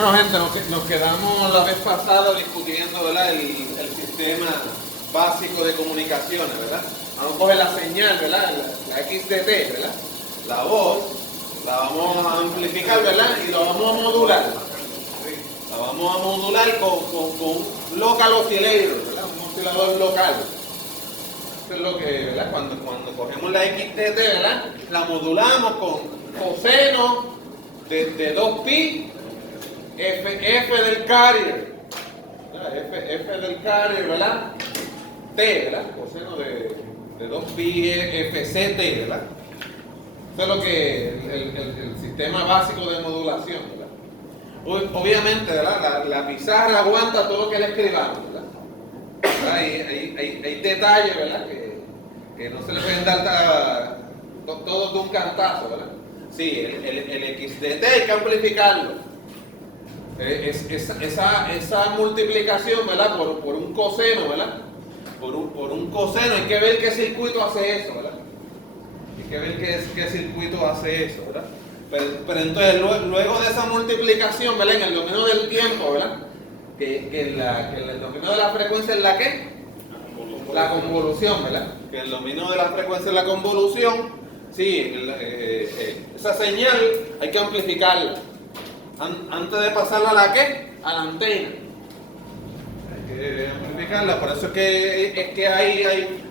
Bueno, gente, nos quedamos la vez pasada discutiendo, ¿verdad? El sistema básico de comunicaciones, ¿verdad? Vamos a coger la señal, ¿verdad? La XDT, ¿verdad? La voz, la vamos a amplificar, ¿verdad? Y la vamos a modular. La vamos a modular con un local oscillator, ¿verdad? Un oscilador local. Eso es lo que, ¿verdad? Cuando cogemos la XDT, ¿verdad? La modulamos con coseno de 2pi F del carrier, F del carrier, ¿verdad? T, ¿verdad? Coseno de 2pi FCT, ¿verdad? Eso es lo que el sistema básico de modulación, ¿verdad? Obviamente, ¿verdad? La pizarra aguanta todo lo que le escribamos, ¿verdad? Hay detalles, ¿verdad? Que no se le pueden dar todos de un cantazo, ¿verdad? Sí, el XDT hay que amplificarlo. Esa multiplicación, ¿verdad? Por un coseno, ¿verdad? Por un coseno, hay que ver qué circuito hace eso, ¿verdad? Hay que ver qué circuito hace eso, ¿verdad? Pero entonces, luego de esa multiplicación, ¿verdad? En el dominio del tiempo, ¿verdad? Que el dominio de la frecuencia es la ¿qué? La convolución, ¿verdad? Que el dominio de la frecuencia es la convolución. Sí, esa señal hay que amplificarla. Antes de pasarla a la ¿qué? A la antena. Hay que amplificarla, por eso es que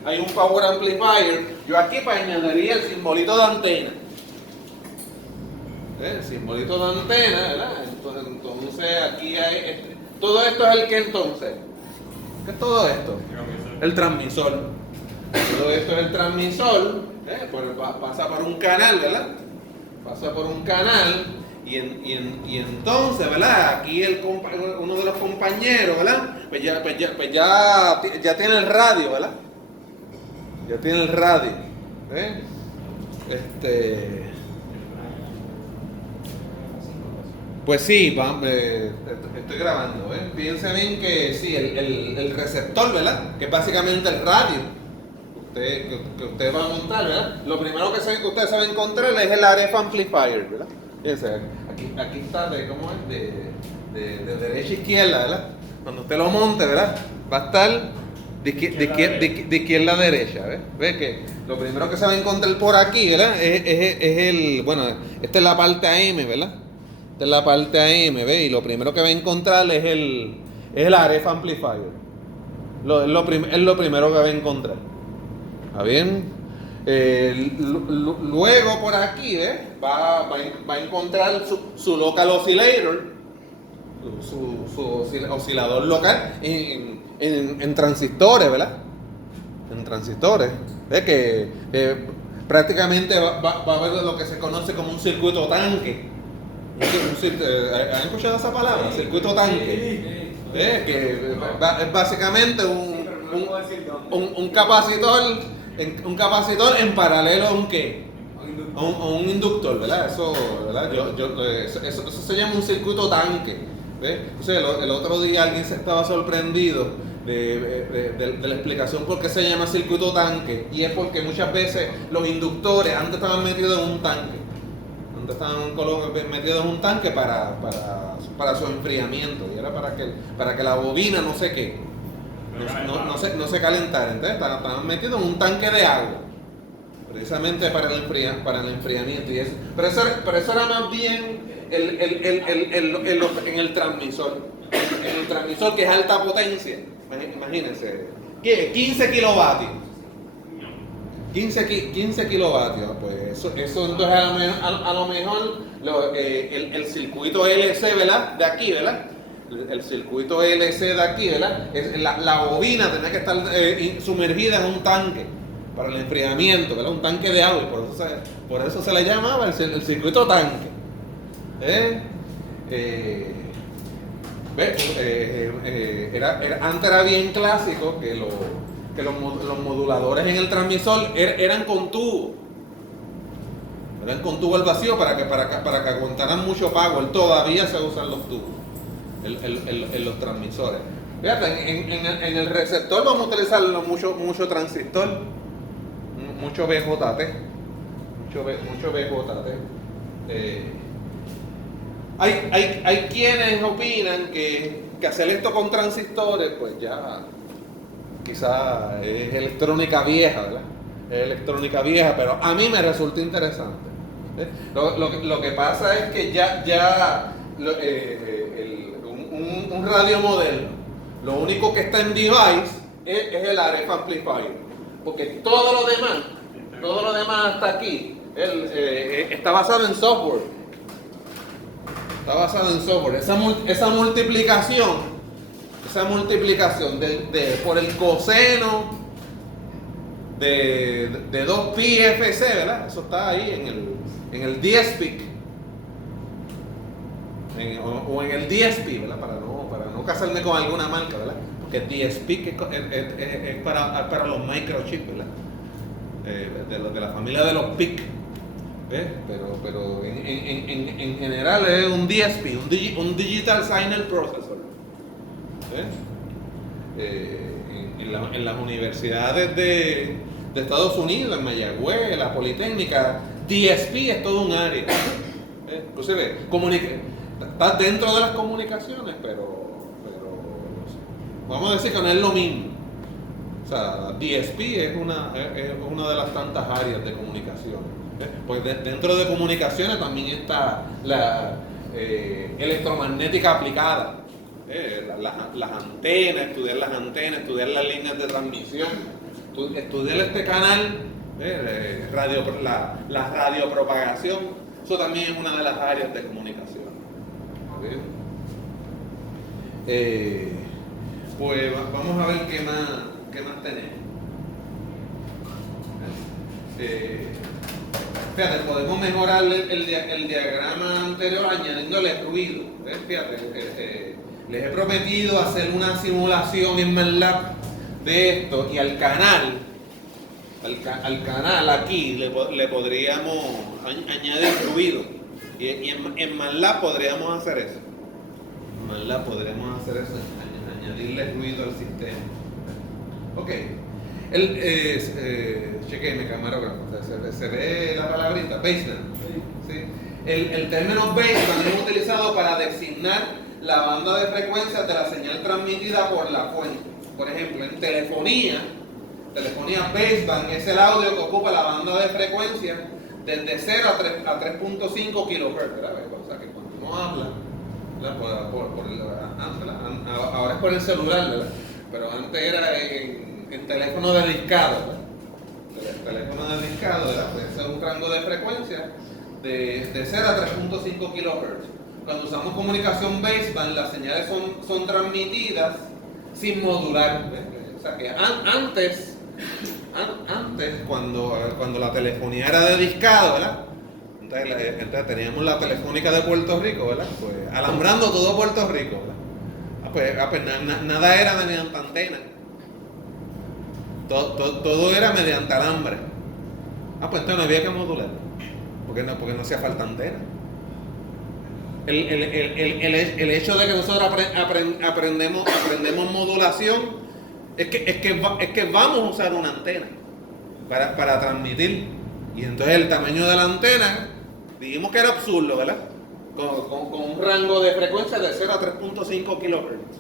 hay un power amplifier. Yo aquí pues añadiría el simbolito de antena. El simbolito de antena, ¿verdad? Entonces aquí hay todo esto es el ¿qué entonces? ¿Qué es todo esto? El transmisor. Todo esto es el transmisor. Pasa por un canal, ¿verdad? Pasa por un canal. Y entonces, ¿verdad? Aquí uno de los compañeros, ¿verdad? Pues ya tiene el radio, ¿verdad? Ya tiene el radio. Pues sí, estoy grabando, ¿eh? Piensen bien que sí, el receptor, ¿verdad? Que es básicamente el radio que usted va a montar, ¿verdad? Lo primero que usted se va a encontrar es el RF amplifier, ¿verdad? Fíjense, aquí está ¿cómo es? De derecha a izquierda, ¿verdad? Cuando usted lo monte, ¿verdad? Va a estar de izquierda a derecha, ¿ves? ¿Ves que lo primero que se va a encontrar por aquí, ¿verdad? Bueno, esta es la parte AM, ¿verdad? Esta es la parte AM, ¿ves? Y lo primero que va a encontrar es el RF amplifier. Es lo primero que va a encontrar. ¿Está bien? Luego por aquí, va a encontrar su local oscillator, su oscilador local en transistores, ¿verdad? En transistores. ¿Ves que prácticamente va a haber lo que se conoce como un circuito tanque? ¿Han escuchado esa palabra? Circuito tanque. ¿Ves? Que es básicamente un capacitor. Un capacitor en paralelo a un ¿qué? A un inductor, ¿verdad? Eso, ¿verdad? Eso se llama un circuito tanque. ¿Ves? Entonces, el otro día alguien se estaba sorprendido de la explicación por qué se llama circuito tanque. Y es porque muchas veces los inductores antes estaban metidos en un tanque. Antes estaban metidos en un tanque para su enfriamiento. Y era para que la bobina no sé qué. No se calentara, entonces estaban metidos en un tanque de agua, precisamente para el enfriamiento. Pero eso era más bien en el transmisor. En el transmisor, que es alta potencia. Imagínense, ¿qué? 15 kilovatios. 15 kilovatios, pues eso entonces a lo mejor el circuito LC, ¿verdad? De aquí, ¿verdad? El circuito LC de aquí, ¿verdad? La bobina tenía que estar sumergida en un tanque para el enfriamiento, ¿verdad? Un tanque de agua, y por eso se le llamaba el circuito tanque. Antes era bien clásico que los moduladores en el transmisor eran con tubo. Eran con tubo al vacío para que aguantaran mucho power. Todavía se usan los tubos en los transmisores. Fíjate, en el receptor vamos a utilizar mucho transistor, mucho BJT, mucho BJT. Hay quienes opinan que hacer esto con transistores, pues ya quizás es electrónica vieja, ¿verdad? Es electrónica vieja, pero a mí me resulta interesante. Lo que pasa es que un radio moderno, lo único que está en device es el RF amplifier, porque todo lo demás hasta aquí está basado en software. Está basado en software. Esa multiplicación por el coseno de 2pi FC, ¿verdad? Eso está ahí en el DSP o en el DSP, ¿verdad? Para no casarme con alguna marca, ¿verdad? Porque DSP es para los microchips, ¿verdad? De la familia de los PIC. Pero en general es un DSP, un Digital Signal Processor. En las universidades de Estados Unidos, en Mayagüez, la Politécnica, DSP es todo un área. Inclusive, está dentro de las comunicaciones, pero vamos a decir que no es lo mismo. O sea, DSP es una de las tantas áreas de comunicación. Pues dentro de comunicaciones también está la electromagnética aplicada. Las antenas, estudiar las líneas de transmisión, estudiar este canal, la radiopropagación, eso también es una de las áreas de comunicación. Pues vamos a ver qué más tenemos. Fíjate, podemos mejorar el diagrama anterior añadiéndole ruido. Fíjate, les he prometido hacer una simulación en MATLAB de esto, y al canal aquí le podríamos añadir ruido, y en MATLAB podríamos hacer eso. Añadirle ruido al sistema. Ok. Chequenme, camarógrafo, se ve la palabrita, baseband. ¿Sí? El término baseband es utilizado para designar la banda de frecuencias de la señal transmitida por la fuente. Por ejemplo, en telefonía baseband es el audio que ocupa la banda de frecuencia desde 0 a 3.5 kHz, ¿verdad? O sea que cuando uno habla, ahora es por el celular, ¿verdad? Pero antes era en teléfono de discado, ¿verdad? El teléfono de discado, ¿verdad? Pues ese es un rango de frecuencia de 0 a 3.5 kHz. Cuando usamos comunicación baseband, las señales son transmitidas sin modular, ¿ves? O sea que antes cuando la telefonía era de discado, ¿verdad? Entonces teníamos la telefónica de Puerto Rico, ¿verdad? Pues alambrando todo Puerto Rico, ¿verdad? Pues nada era mediante antena. Todo era mediante alambre. Pues entonces no había que modular. Porque no hacía falta antena. El hecho de que nosotros aprendemos modulación es que vamos a usar una antena para transmitir. Y entonces el tamaño de la antena, dijimos que era absurdo, ¿verdad? Con un rango de frecuencia de 0 a 3.5 kHz.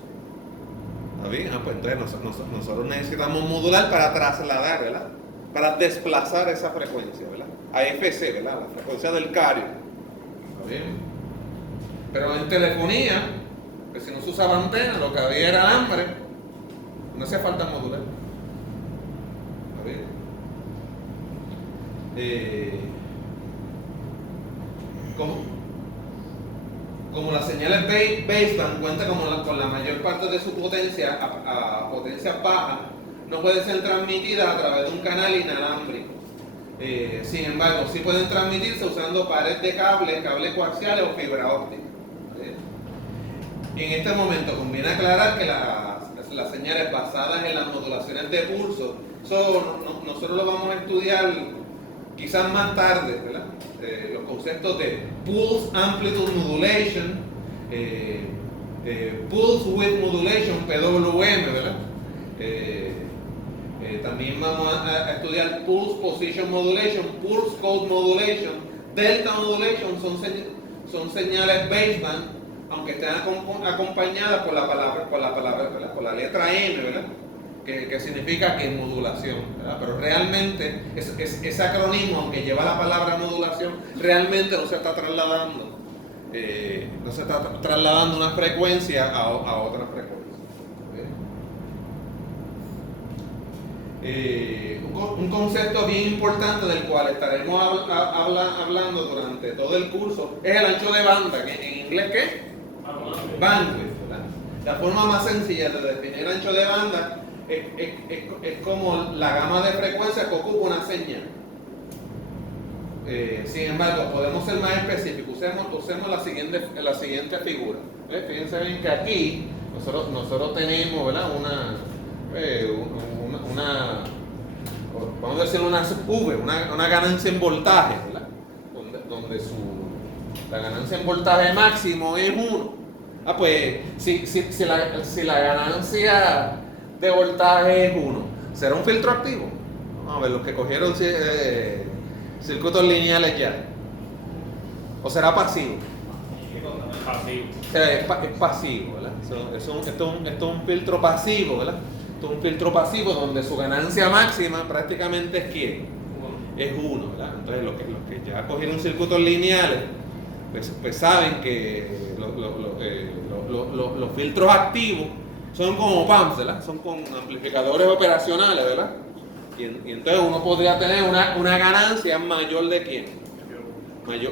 ¿Está bien? Pues entonces nosotros necesitamos modular para trasladar, ¿verdad? Para desplazar esa frecuencia, ¿verdad? A FC, ¿verdad? La frecuencia del carrier. ¿Está bien? Pero en telefonía, pues si no se usaba antena, lo que había era alambre, no hacía falta modular. ¿Está bien? Como las señales baseband cuentan con la mayor parte de su potencia a potencia baja, no pueden ser transmitidas a través de un canal inalámbrico. Sin embargo, sí pueden transmitirse usando pared de cable coaxiales o fibra óptica. En este momento conviene aclarar que las señales basadas en las modulaciones de pulso, nosotros lo vamos a estudiar quizás más tarde, ¿verdad? Los conceptos de Pulse Amplitude Modulation, Pulse Width Modulation, PWM, ¿verdad? También vamos a estudiar Pulse Position Modulation, Pulse Code Modulation, Delta Modulation, son señales baseband, aunque estén acompañadas por la letra M, ¿verdad? Que significa que modulación, ¿verdad? Pero realmente ese acronismo, aunque lleva la palabra modulación, realmente no se está trasladando una frecuencia a otra frecuencia. Un concepto bien importante del cual estaremos hablando durante todo el curso es el ancho de banda, que en inglés ¿qué? Bandwidth, ¿verdad? La forma más sencilla de definir ancho de banda es como la gama de frecuencias que ocupa una señal. Sin embargo, podemos ser más específicos. Usemos la siguiente figura. Fíjense bien que aquí nosotros tenemos, ¿verdad? Vamos a decir una V, una ganancia en voltaje, ¿verdad? Donde la ganancia en voltaje máximo es 1. Pues si la ganancia de voltaje es 1, ¿será un filtro activo? Vamos a ver, los que cogieron circuitos lineales ya. ¿O será pasivo? Pasivo. Es pasivo, ¿verdad? Esto es un filtro pasivo, ¿verdad? Esto es un filtro pasivo donde su ganancia máxima prácticamente es ¿quién? Es 1, ¿verdad? Entonces los que ya cogieron circuitos lineales pues saben que los filtros activos son como PAMs, ¿verdad? Son con amplificadores operacionales, ¿verdad? Y entonces uno podría tener una ganancia mayor de ¿quién?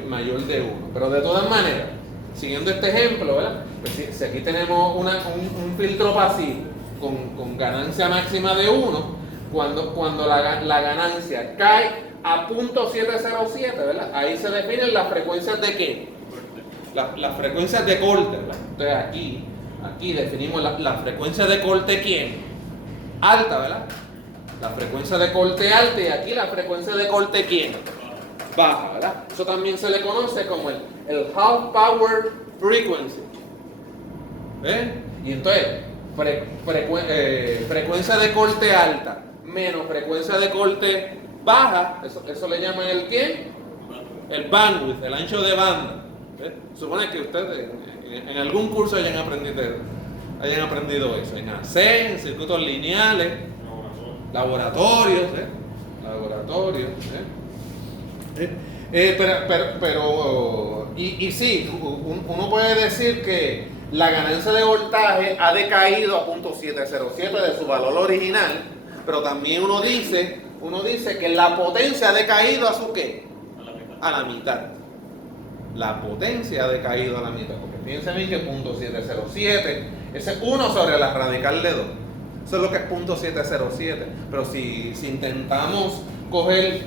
Mayor de 1. Pero de todas maneras, siguiendo este ejemplo, ¿verdad? Pues si aquí tenemos un filtro pasivo con ganancia máxima de 1, cuando la ganancia cae a .707, ¿verdad? Ahí se definen las frecuencias de ¿qué? Las frecuencias de corte, ¿verdad? Entonces aquí definimos la frecuencia de corte ¿quién? Alta, ¿verdad? La frecuencia de corte alta, y aquí la frecuencia de corte ¿quién? Baja, ¿verdad? Eso también se le conoce como el half power frequency. ¿Ven? Y entonces, frecuencia de corte alta menos frecuencia de corte baja, eso le llaman el ¿qué? El bandwidth, el ancho de banda. ¿Ven? Supone que ustedes en algún curso hayan aprendido eso, en AC, en circuitos lineales, laboratorios, pero sí, uno puede decir que la ganancia de voltaje ha decaído a .707 de su valor original, pero también uno dice que la potencia ha decaído a su ¿qué? A la mitad. La potencia ha decaído a la mitad, porque fíjense bien que .707 ese es 1 sobre la radical de 2. Eso es lo que es .707. Pero si intentamos coger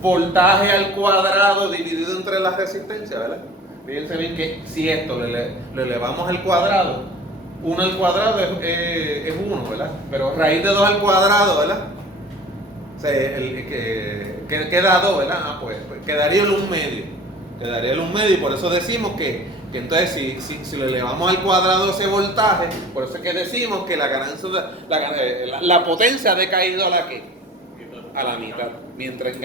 voltaje al cuadrado dividido entre las resistencias, ¿verdad? Fíjense bien que si esto lo elevamos al cuadrado, 1 al cuadrado es 1, ¿verdad? Pero raíz de 2 al cuadrado, ¿verdad? O sea, que queda 2, ¿verdad? Pues quedaría el 1 medio. Quedaría el 1 medio, y por eso decimos que entonces si lo elevamos al cuadrado ese voltaje, por eso es que decimos que la ganancia, la potencia ha decaído a la ¿qué? A la mitad. Mientras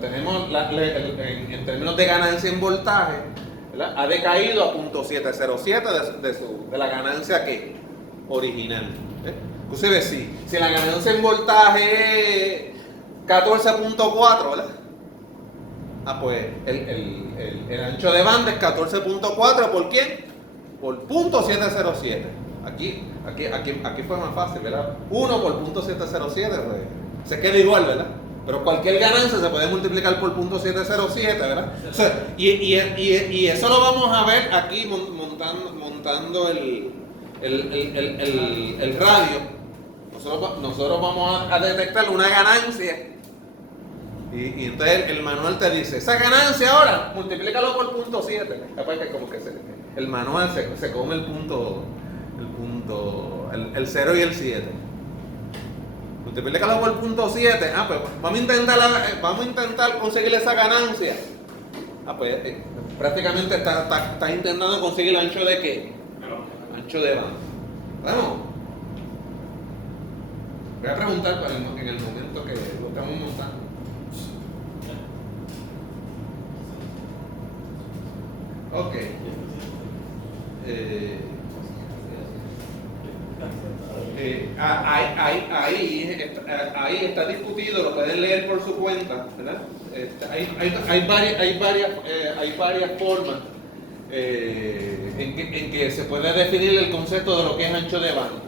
tenemos en términos de ganancia en voltaje, ¿verdad? Ha decaído a .707 de la ganancia ¿qué? Original. Inclusive si la ganancia en voltaje es 14.4, ¿verdad? Pues el ancho de banda es 14.4, ¿por quién? Por .707. Aquí fue más fácil, ¿verdad? 1 por .707, pues se queda igual, ¿verdad? Pero cualquier ganancia se puede multiplicar por .707, ¿verdad? O sea, y eso lo vamos a ver aquí montando el radio. Nosotros vamos a detectar una ganancia. Y entonces el manual te dice, esa ganancia ahora, multiplícalo por .7. Aparte que como que el manual se come el 0 y el 7. Multiplícalo por .7. Pues vamos a intentar conseguir esa ganancia. Pues prácticamente está intentando conseguir el ancho de ¿qué? Ancho de banda. Vamos. Voy a preguntar en el momento que lo estamos montando. Ok. Ahí está discutido, lo pueden leer por su cuenta, ¿verdad? Hay varias formas en que se puede definir el concepto de lo que es ancho de banda.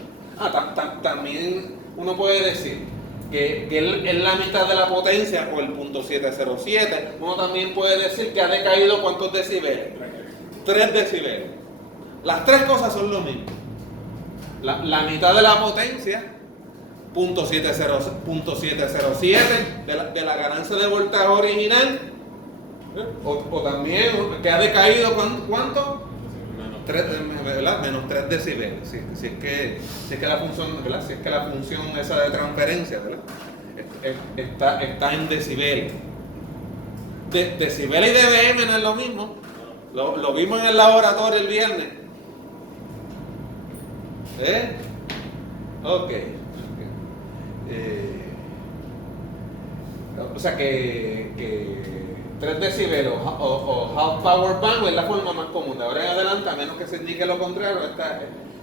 También uno puede decir que es la mitad de la potencia o el punto 707. Uno también puede decir que ha decaído ¿cuántos decibeles? 3 decibeles. Las tres cosas son lo mismo. La mitad de la potencia, punto 707 de la ganancia de voltaje original, o también que ha decaído ¿cuánto? 3, ¿verdad? Menos 3 decibeles. Si es que la función, ¿verdad? Si es que la función esa de transferencia, ¿verdad? Está en decibeles. Decibeles y dBm no es lo mismo. Lo vimos en el laboratorio el viernes. Ok. O sea que 3 decibeles o half power band es la forma más común. De ahora en adelante, a menos que se indique lo contrario,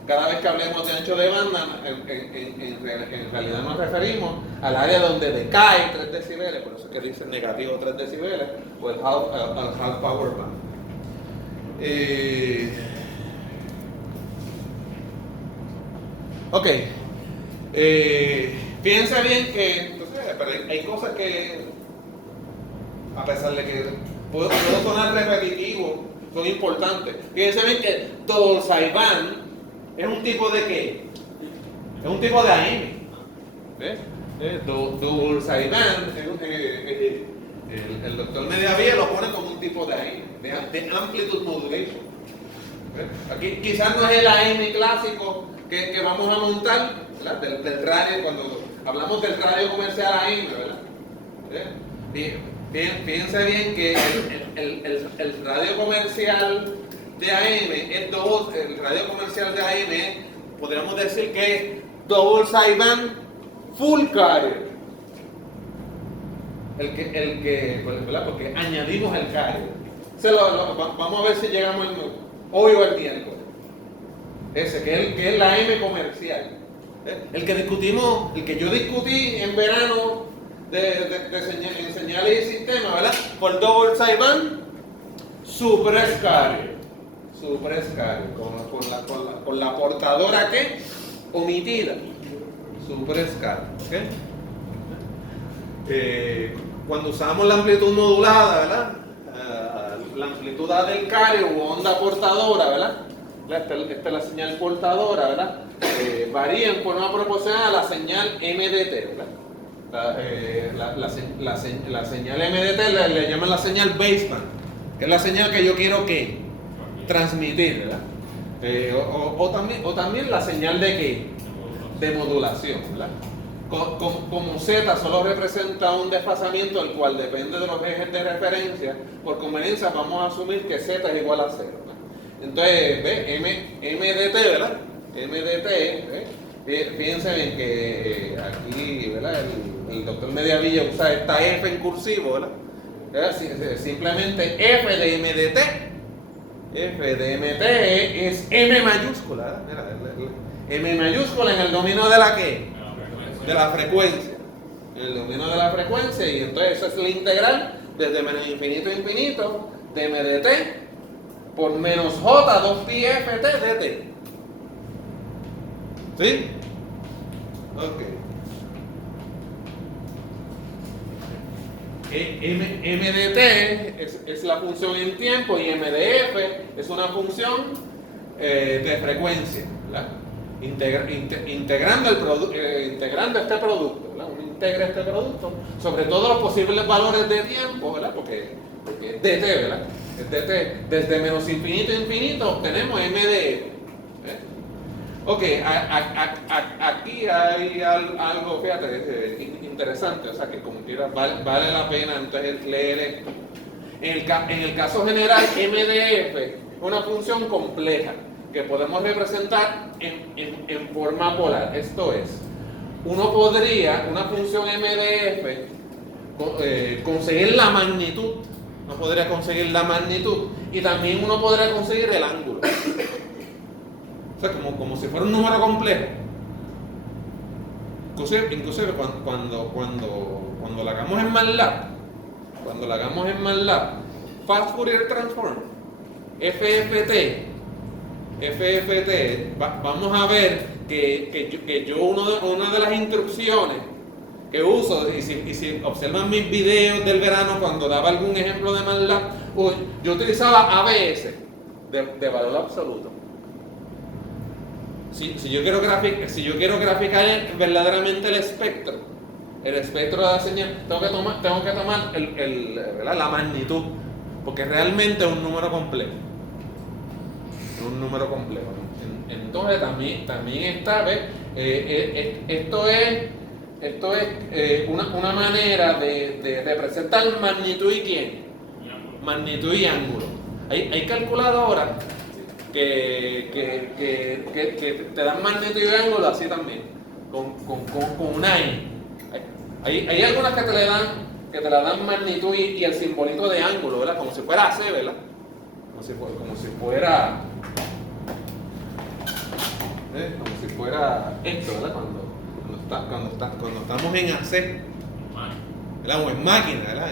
cada vez que hablemos de ancho de banda, en realidad nos referimos al área donde decae 3 decibeles, por eso es que dice negativo 3 decibeles, o el half power band. Ok. Fíjense bien que entonces, pero hay cosas que, a pesar de que puedo sonar repetitivo, son importantes. Fíjense bien que Tolsaiban es un tipo de ¿qué? Es un tipo de AM. ¿Ves? Tolsaiban, el doctor Mediavilla lo pone como un tipo de AM, de amplitude modulation. ¿Ves? Aquí quizás no es el AM clásico que vamos a montar, ¿verdad? Del radio, cuando hablamos del radio comercial AM, ¿verdad? Fíjense bien que el radio comercial de AM el radio comercial de AM podríamos decir que es double sideband full carrier. ¿Verdad? Porque añadimos el carrier. Vamos a ver si llegamos hoy o el miércoles. Ese, que es la M comercial. El que yo discutí en verano en señales y sistemas, ¿verdad? Por double sideband, suppress carrier. Con la portadora que omitida. Suppress carrier. ¿Okay? Cuando usamos la amplitud modulada, ¿verdad? La amplitud del carrier u onda portadora, ¿verdad? Esta es la señal portadora, ¿verdad? Varía en forma proporcional a la señal MDT, ¿verdad? La señal MDT le llaman la señal baseband, que es la señal que yo quiero que transmitir, ¿verdad? O también la señal de ¿qué? De modulación, ¿verdad? Como Z solo representa un desfasamiento el cual depende de los ejes de referencia, por conveniencia vamos a asumir que Z es igual a 0, ¿verdad? Entonces, MDT, ¿verdad? MDT, fíjense bien que aquí, ¿verdad? El doctor Mediavilla usa esta F en cursivo, ¿verdad? Simplemente F de MDT es M mayúscula, ¿verdad? M mayúscula en el dominio de la ¿qué? De la frecuencia. En el dominio de la frecuencia, y entonces eso es la integral desde menos infinito a infinito de MDT por menos J 2pi ft dt. ¿Sí? Ok. MDT es la función en tiempo y MDF es una función de frecuencia, ¿verdad? Integrando este producto, ¿verdad? Uno integra este producto sobre todos los posibles valores de tiempo, ¿verdad? Porque es dt, ¿verdad? Es dt. Desde menos infinito a infinito obtenemos MDF. Ok, aquí hay algo, fíjate, interesante, o sea que como quiera vale la pena entonces leer esto. En el caso general, MDF es una función compleja que podemos representar en forma polar. Esto es, uno podría, una función MDF, conseguir la magnitud uno podría conseguir la magnitud y también uno podría conseguir el ángulo. O sea, como si fuera un número complejo. Inclusive cuando la hagamos en MATLAB, Fast Fourier Transform, FFT, vamos a ver que yo una de las instrucciones que uso, y si observan mis videos del verano cuando daba algún ejemplo de MATLAB, yo utilizaba ABS de valor absoluto. Si yo quiero graficar verdaderamente el espectro de la señal, tengo que tomar ¿verdad? La magnitud, porque realmente es un número complejo. ¿No? Entonces también está, ¿ves? Esto es una manera de representar magnitud y quién, magnitud y ángulo. Hay calculadoras que te dan magnitud y ángulo así también, con una I. Hay algunas que te la dan magnitud y el simbolito de ángulo, ¿verdad? Como si fuera AC, ¿verdad? Como si fuera esto, ¿verdad? Cuando estamos en AC, ¿verdad? O en máquina, ¿verdad?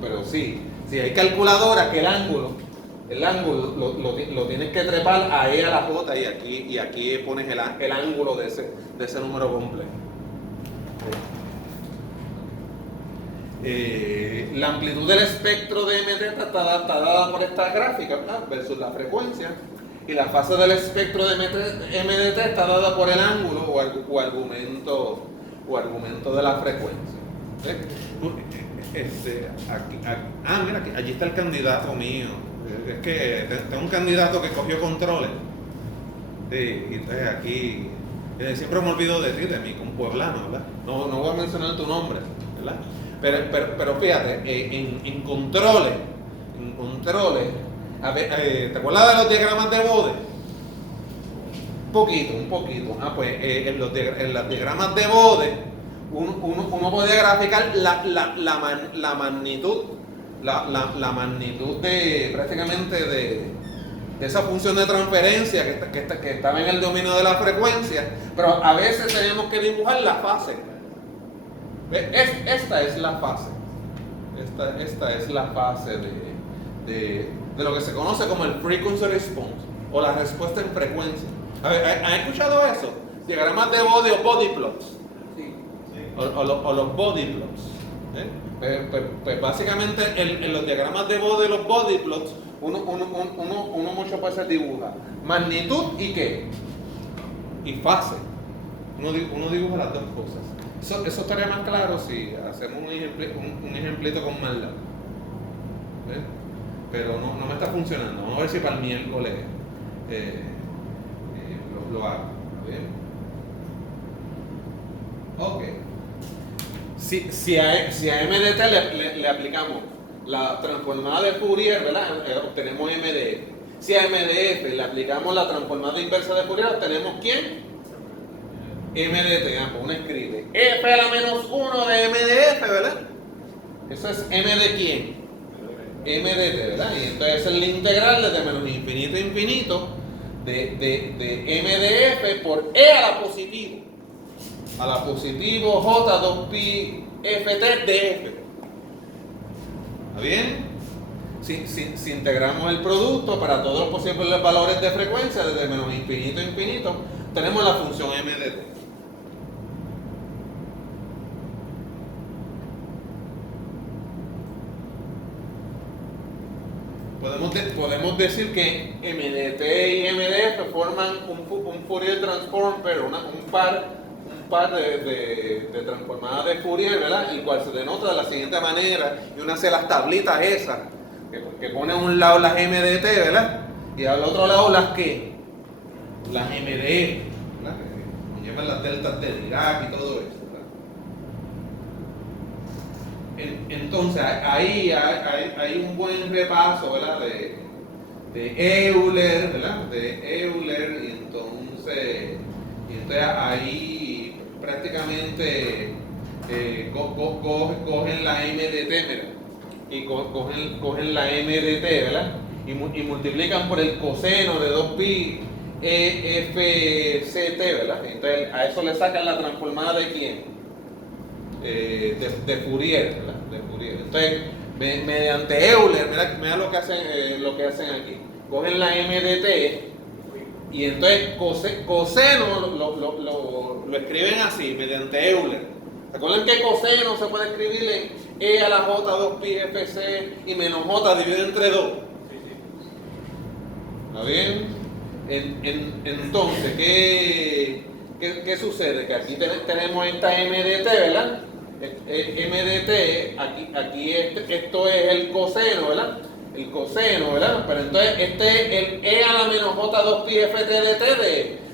Pero sí, hay calculadoras que el ángulo lo tienes que trepar a E a la J y aquí pones el ángulo de ese número complejo. La amplitud del espectro de MD está dada por esta gráfica, ¿verdad? Versus la frecuencia, y la fase del espectro de MDT está dada por el ángulo o argumento de la frecuencia. Mira, allí está el candidato mío. Es que tengo un candidato que cogió controles. Sí, y entonces aquí siempre me olvido de ti, de mí, con pueblano, ¿verdad? No voy a mencionar tu nombre, ¿verdad? Pero fíjate, en controles, ¿te acuerdas de los diagramas de Bode? Un poquito. En los diagramas de Bode, uno podía graficar la magnitud, la magnitud de prácticamente de esa función de transferencia que estaba en el dominio de la frecuencia, pero a veces tenemos que dibujar la fase. Esta es la fase. Esta es la fase de lo que se conoce como el frequency response o la respuesta en frecuencia. ¿Han escuchado eso? Diagramas de Bode o body plots. Sí. O los body plots. Pues básicamente en los diagramas de Bode y los body plots uno muchas veces dibuja magnitud y qué, y fase. Uno dibuja las dos cosas. Eso estaría más claro si hacemos un ejemplito con MATLAB. Pero no me está funcionando. Vamos a ver si para el miércoles lo hago. ¿Bien? Ok. Si a MDT le aplicamos la transformada de Fourier, ¿verdad? Obtenemos MDF. Si a MDF le aplicamos la transformada inversa de Fourier, obtenemos ¿quién? MDT. Pues uno escribe F a la menos 1 de MDF, ¿verdad? Eso es M de quién? MDT, ¿verdad? Y entonces es el integral desde menos infinito a infinito de MDF por E a la positivo J2pi FT de F. ¿Está bien? Si integramos el producto para todos los posibles valores de frecuencia desde menos infinito a infinito, tenemos la función MDT. Podemos decir que MDT y MDF forman un Fourier transform, pero un par de transformadas de Fourier, ¿verdad? El cual se denota de la siguiente manera, y uno hace las tablitas esas, que pone a un lado las MDT, ¿verdad? Y al otro lado las MDF, ¿verdad? Que llevan las deltas de Dirac y todo eso. Entonces ahí hay un buen repaso, ¿verdad? De Euler, ¿verdad? Y entonces ahí prácticamente cogen la MDT, mira, y cogen la m de t, ¿verdad? Y multiplican por el coseno de 2pi fct, ¿verdad? Entonces a eso le sacan la transformada de quién? De Fourier, ¿verdad? De Fourier. Entonces, mediante Euler, mira lo que hacen aquí. Cogen la m de t y entonces coseno lo escriben así, mediante Euler. ¿Recuerdan que coseno se puede escribir en e a la j 2pi fc y menos j dividido entre 2? ¿Está bien? Entonces, ¿qué sucede? Que aquí tenemos esta m de t, ¿verdad? M de t, aquí esto es el coseno, ¿verdad? El coseno, ¿verdad? Pero entonces este es el e a la menos j 2pi ft de t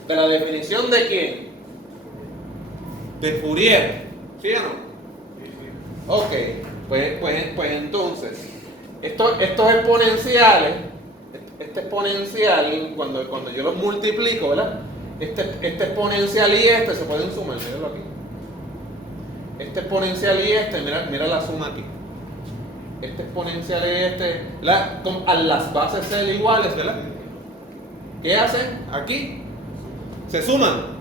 de la definición de quién? De Fourier, ¿sí o no? Ok, pues entonces, estos exponenciales, este exponencial, cuando yo los multiplico, ¿verdad? Este exponencial y este se pueden sumar, míralo aquí. Este exponencial y este, mira la suma aquí. Este exponencial y este, a las bases ser iguales, ¿verdad? ¿Qué hacen? Aquí se suman.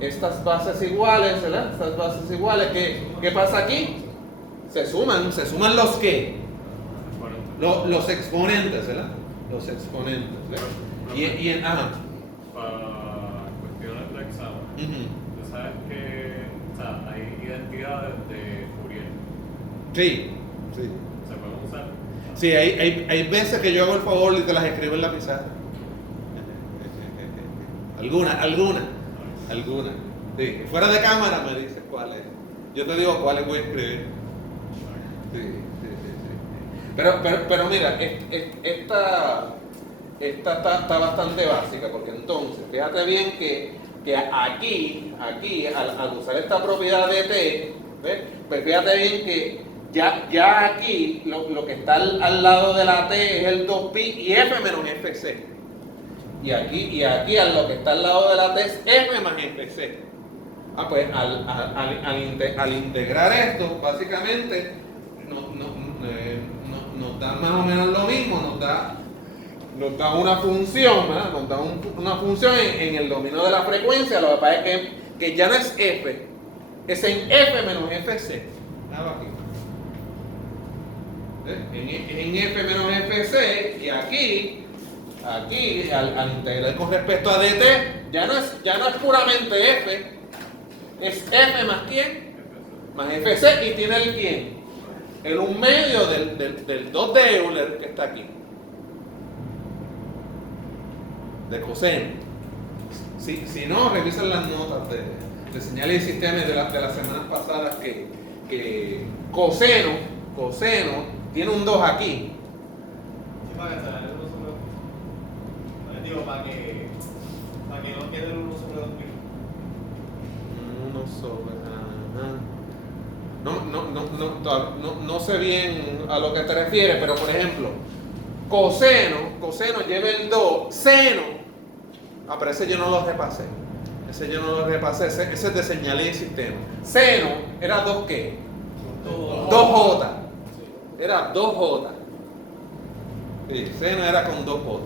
Estas bases iguales, ¿verdad? Estas bases iguales, ¿qué pasa aquí? Se suman los ¿qué? Los exponentes, ¿verdad? Los exponentes, ¿verdad? Ajá. Para cuestiones de examen, tú sabes que, o sea, hay identidades de Fourier. Sí. ¿Se pueden usar? Sí, hay veces que yo hago el favor y te las escribo en la pizarra. Algunas. Sí. Fuera de cámara me dices cuáles. Yo te digo cuáles voy a escribir. Sí. Pero mira, esta está bastante básica, porque entonces, fíjate bien que aquí al usar esta propiedad de t, ¿ves? Pues fíjate bien que ya aquí lo que está al lado de la t es el 2pi y f menos fc. Y aquí a lo que está al lado de la t es f más fc. Pues al integrar esto, básicamente nos da más o menos lo mismo, nos da una función, ¿verdad? Nos da una función en el dominio de la frecuencia. Lo que pasa es que ya no es f, es en f menos fc. Aquí. En f menos fc, y aquí al integrar con respecto a dt, ya no es puramente f, es f más quién, más fc, y tiene el quién, el 1 medio del 2 de Euler que está aquí, de coseno. Si no, revisan las notas de señales y sistemas de las semanas pasadas que coseno tiene un 2 aquí. Sí, para que se le dé el 1 sobre 2. Digo, para que no quede el 1 sobre 2. 1 sobre... No sé bien a lo que te refieres, pero por ejemplo, coseno lleva el 2, seno, pero ese yo no lo repasé. Ese es de señales y sistema. Seno era 2 ¿qué? 2J. Era 2J. Sí, seno era con 2J.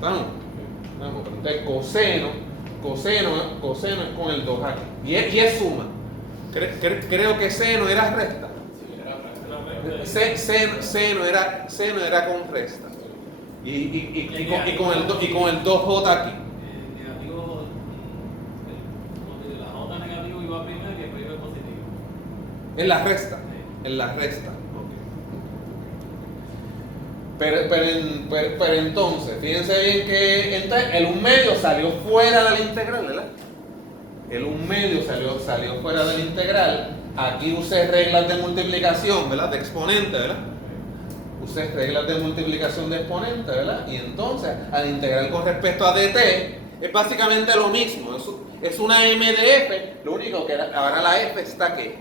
¿Vamos? Entonces coseno es con el 2 aquí. Y es suma. Creo que seno era resta. Seno era con resta. Y con el 2J aquí. Negativo, la J negativo iba primero y después iba positivo. En la resta. Pero entonces, fíjense bien que el 1 medio salió fuera de la integral, ¿verdad? El 1 medio salió fuera de la integral. Aquí usé reglas de multiplicación, ¿verdad? De exponente, ¿verdad? Usé reglas de multiplicación de exponente, ¿verdad? Y entonces, al integrar con respecto a dt, es básicamente lo mismo. Es una m de f, lo único que ahora la f está ¿qué?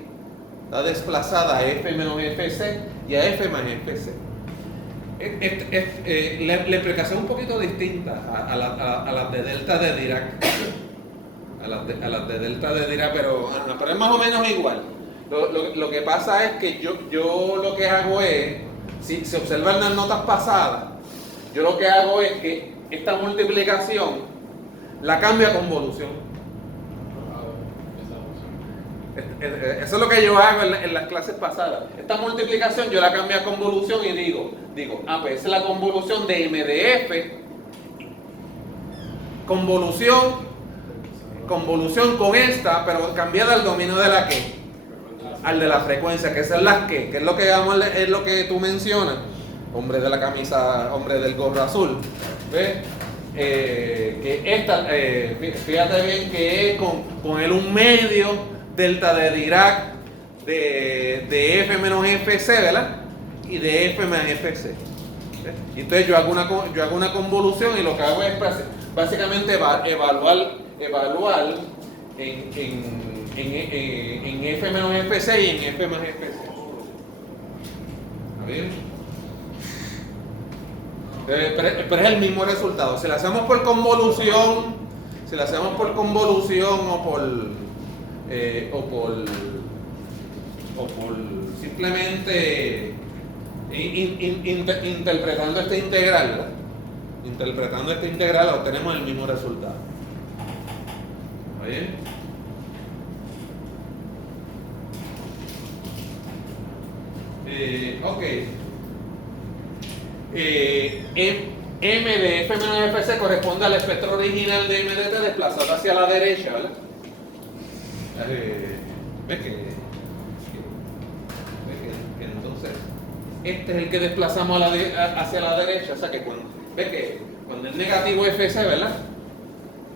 Está desplazada a f menos fc y a f más fc. La explicación es un poquito distinta a las de delta de Dirac. A las de delta de Dirac, pero es más o menos igual. Lo que pasa es que yo lo que hago es, si se observan las notas pasadas, yo lo que hago es que esta multiplicación la cambio a convolución. Eso es lo que yo hago en las clases pasadas. Esta multiplicación yo la cambio a convolución y digo, pues esa es la convolución de m de f, convolución con esta, pero cambiada al dominio de la que, al de la frecuencia, que son las que es lo que es lo que tú mencionas, hombre de la camisa, hombre del gorro azul, ¿ves? Que esta, fíjate bien que es con el 1 medio delta de Dirac de F menos FC, ¿verdad? Y de F más FC. ¿Ves? Y entonces yo hago una convolución y lo que hago es básicamente evaluar en F menos FC y en F más FC. ¿Está bien? Pero es el mismo resultado. Si lo hacemos por convolución, o por simplemente interpretando este integral, ¿verdad? Interpretando este integral obtenemos el mismo resultado. ¿Está bien? Ok. M de F menos FC corresponde al espectro original de M de T desplazado hacia la derecha, ¿verdad? ¿Ves que entonces este es el que desplazamos hacia la derecha? O sea que ves que cuando es negativo FC, ¿verdad?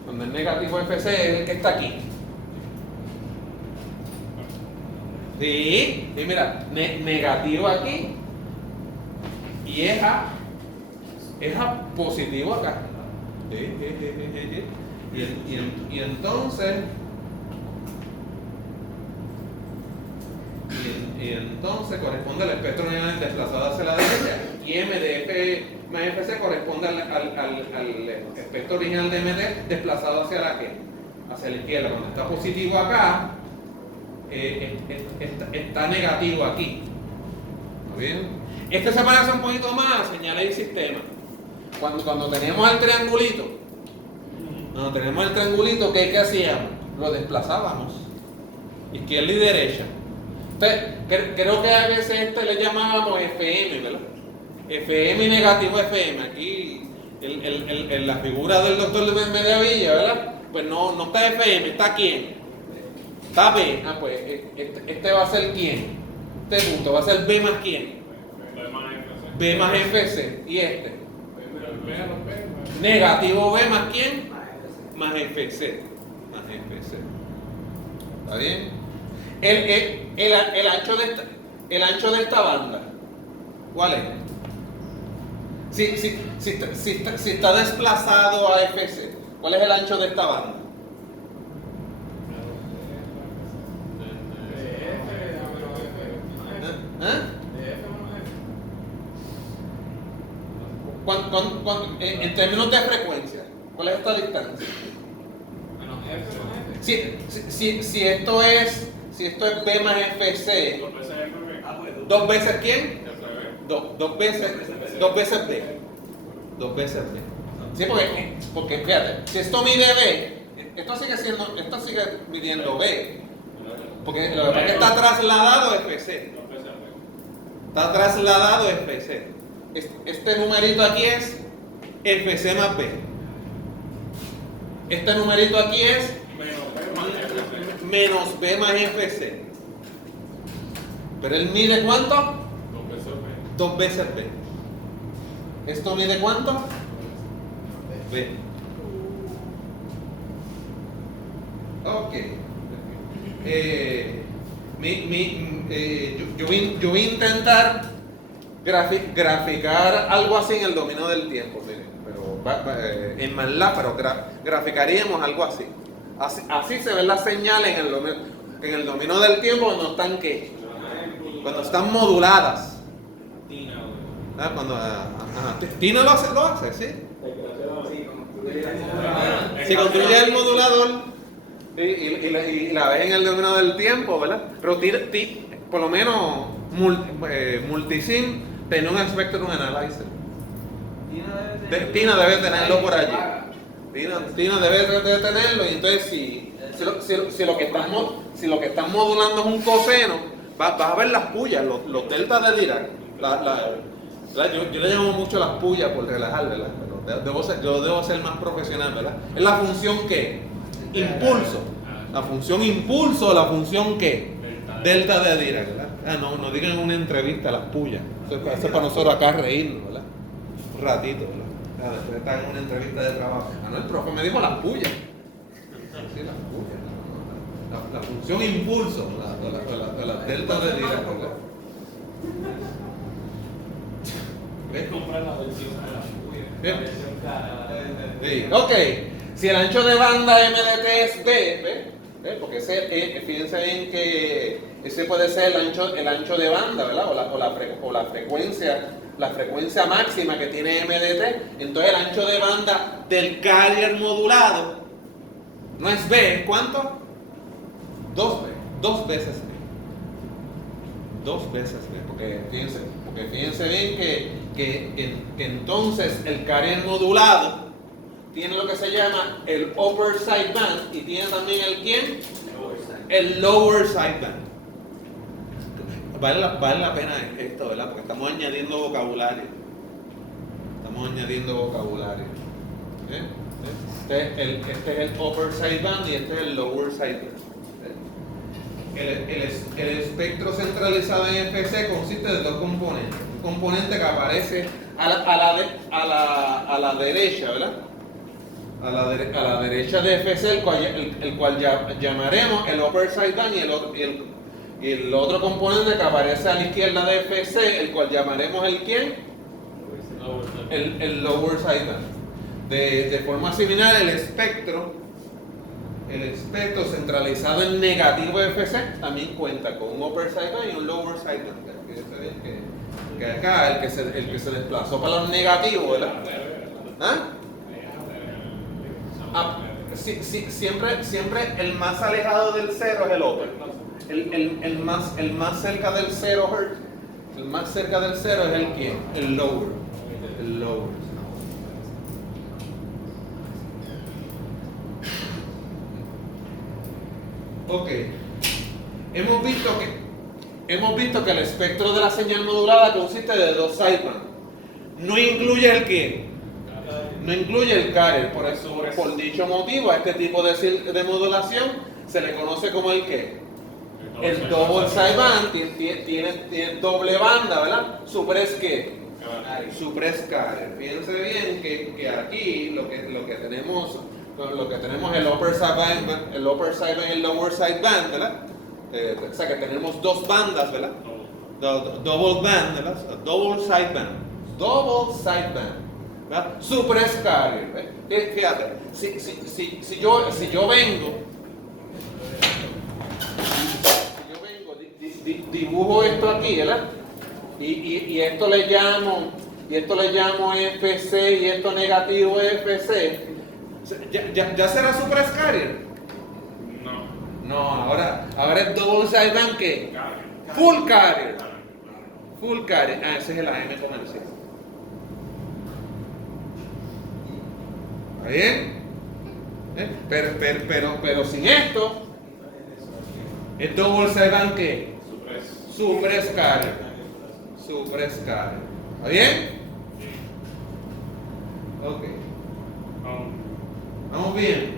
Cuando es negativo FC es el que está aquí. Sí, y mira, negativo aquí y es a positivo acá. Sí. Y entonces corresponde al espectro original desplazado hacia la derecha y M de F más FC corresponde al espectro original de MD desplazado hacia la izquierda. Cuando está positivo acá, está negativo aquí. ¿Está bien? Este se parece un poquito más a señales y sistemas. Cuando teníamos el triangulito, ¿qué hacíamos? Lo desplazábamos izquierda y derecha. Entonces, creo que a veces le llamábamos FM, ¿verdad? FM y negativo FM. Aquí, en la figura del doctor de Mediavilla, ¿verdad? Pues no está FM, ¿está quién? Está B. Pues este va a ser quién. Este punto va a ser B más quién. B más FC. ¿Y este? Negativo B más quién. Más FC. ¿Está bien? El ancho de esta banda, ¿cuál es? Si está desplazado a FC, ¿cuál es el ancho de esta banda? En términos de frecuencia, ¿cuál es esta distancia? Si esto es B más FC, ¿dos veces quién? Dos veces B. Sí, porque fíjate, si esto mide B, esto sigue midiendo B. Porque lo que pasa es que está trasladado a FC. Está trasladado a FC. Este numerito aquí es FC más B. Este numerito aquí es menos B más FC. Pero él mide ¿cuánto? 2 veces B. ¿Esto mide cuánto? B. Ok. Yo voy a intentar graficar algo así en el dominio del tiempo, miren, pero en MATLAB, pero graficaríamos algo así. Así se ven las señales en el dominio del tiempo cuando están ¿qué? Cuando están moduladas. Tina lo hace, ¿sí? Si construye el modulador, y la ves en el dominio del tiempo, ¿verdad? Pero por lo menos Multisim tenía un Spectrum Analyzer. Tina debe tenerlo por allí. Tina debe de tenerlo, y entonces si lo que están modulando es un coseno, vas a ver las pullas, los deltas de Dirac. Yo le llamo mucho las pullas por relajar, ¿verdad? Pero yo debo ser más profesional, ¿verdad? Es la función que impulso. La función impulso, la función que delta de Dirac, ¿verdad? No digan en una entrevista las pullas. Eso es para nosotros acá reírnos, ¿verdad? Un ratito, ¿verdad? Después está en una entrevista de trabajo. No, el profe me dijo las pullas. Sí, las pullas. La función impulso, la delta de Dirac, ¿verdad? Es comprar la versión de la Bien. la versión cara. Sí. Ok, si el ancho de banda MDT es B, ¿ve? Porque fíjense bien que ese puede ser el ancho de banda, ¿verdad? O la frecuencia máxima que tiene MDT. Entonces el ancho de banda del carrier modulado no es B, ¿cuánto? 2B, 2 veces B. 2 veces B, porque fíjense bien que entonces el carrier modulado tiene lo que se llama el upper sideband y tiene también el ¿quién? El lower sideband. Vale la pena esto, ¿verdad? Porque estamos añadiendo vocabulario. Este es el upper sideband y este es el lower sideband. El espectro centralizado en FC consiste de dos componentes. Un componente que aparece a la derecha, ¿verdad? A la derecha de FC, el cual llamaremos el upper sideband, y el otro componente que aparece a la izquierda de FC, el cual llamaremos el ¿quién? El lower sideband. De forma similar, el espectro centralizado en negativo de FC también cuenta con un upper sideband y un lower sideband. Fíjense bien que acá el que se desplazó para los negativos, ¿verdad? Siempre el más alejado del cero es el upper. El más cerca del cero hertz, el más cerca del cero es el ¿quién? El lower. Ok, hemos visto que el espectro de la señal modulada consiste de dos sidebands. No incluye el ¿qué? No incluye el carrier. Por dicho motivo, a este tipo de modulación se le conoce como el ¿qué? El double sideband. Tiene doble banda, ¿verdad? Suppress ¿qué? Suppress carrier. Fíjense bien que aquí lo que tenemos es el upper sideband y el lower sideband, ¿verdad? O sea que tenemos dos bandas, ¿verdad? Double band, ¿verdad? Double sideband, ¿verdad? Suppress carrier, ¿ves? Fíjate, si yo vengo, dibujo esto aquí, ¿verdad? Y esto le llamo FC y esto negativo FC. ¿Ya será suppress carrier? No, ahora es double sideband ¿qué? Full carrier. Ese es el AM comercial. ¿Está bien? Pero sin esto, es double sideband ¿qué? Suppress carrier. ¿Está bien? Ok. ¿Vamos bien?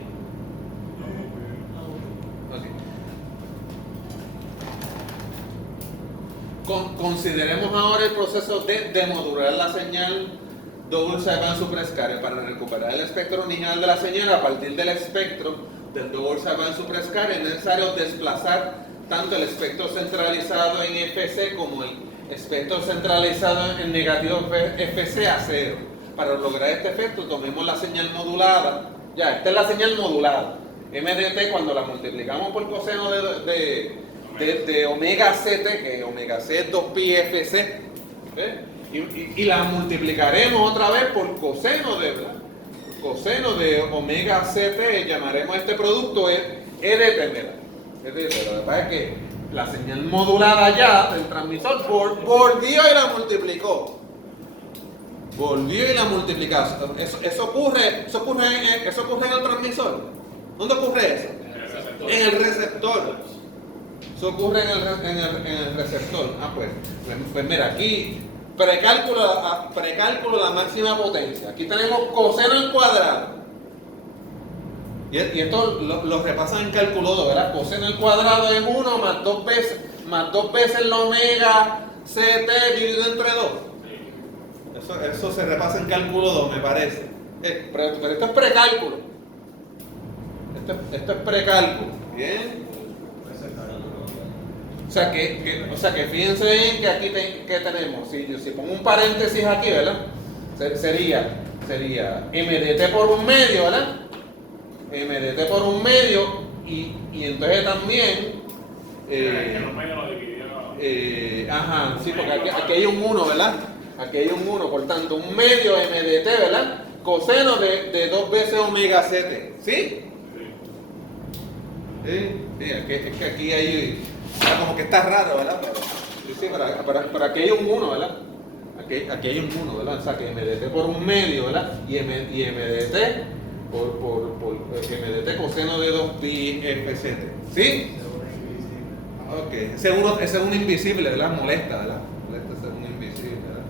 Ok. Consideremos ahora el proceso de modular la señal double sideband suppress carrier para recuperar el espectro original de la señal. A partir del espectro del double sideband suppress carrier es necesario desplazar tanto el espectro centralizado en FC como el espectro centralizado en negativo FC a cero. Para lograr este efecto tomemos la señal modulada. Ya, esta es la señal modulada. MDT, cuando la multiplicamos por coseno de omega CT, que omega C es 2pi FC, y la multiplicaremos otra vez por coseno de, ¿verdad? coseno de omega CT, llamaremos a este producto EDT, ¿verdad? EDT. Lo que pasa es que la señal modulada ya del transmisor volvió y la multiplicó. Volvió y la multiplicó. Eso ocurre en el transmisor. ¿Dónde ocurre eso? En el receptor. Eso ocurre en el receptor. Pues mira, aquí precálculo la máxima potencia. Aquí tenemos coseno al cuadrado. Y esto lo repasan en cálculo 2, ¿verdad? Coseno al cuadrado es 1 más 2 veces la omega CT dividido entre 2. Eso se repasa en cálculo 2, me parece. Pero esto es precálculo. Esto es precálculo. Bien. O sea que fíjense bien que aquí que tenemos. Si pongo un paréntesis aquí, ¿verdad? Sería MDT por un medio, ¿verdad? MDT por un medio y entonces también Que los medios lo dividieron. sí, porque aquí hay un 1, ¿verdad? Aquí hay un 1, por tanto, un medio MDT, ¿verdad? Coseno de 2 veces omega CT, ¿sí? Sí, es que aquí hay, como que está raro, ¿verdad? Pero aquí hay un 1, ¿verdad? Aquí hay un 1, ¿verdad? O sea, que MDT por un medio, ¿verdad? Y MDT por MDT coseno de 2pi FCT, ¿sí? Ok, ese es un invisible, ¿verdad? Molesta, ¿verdad? Molesta ser un invisible, ¿verdad?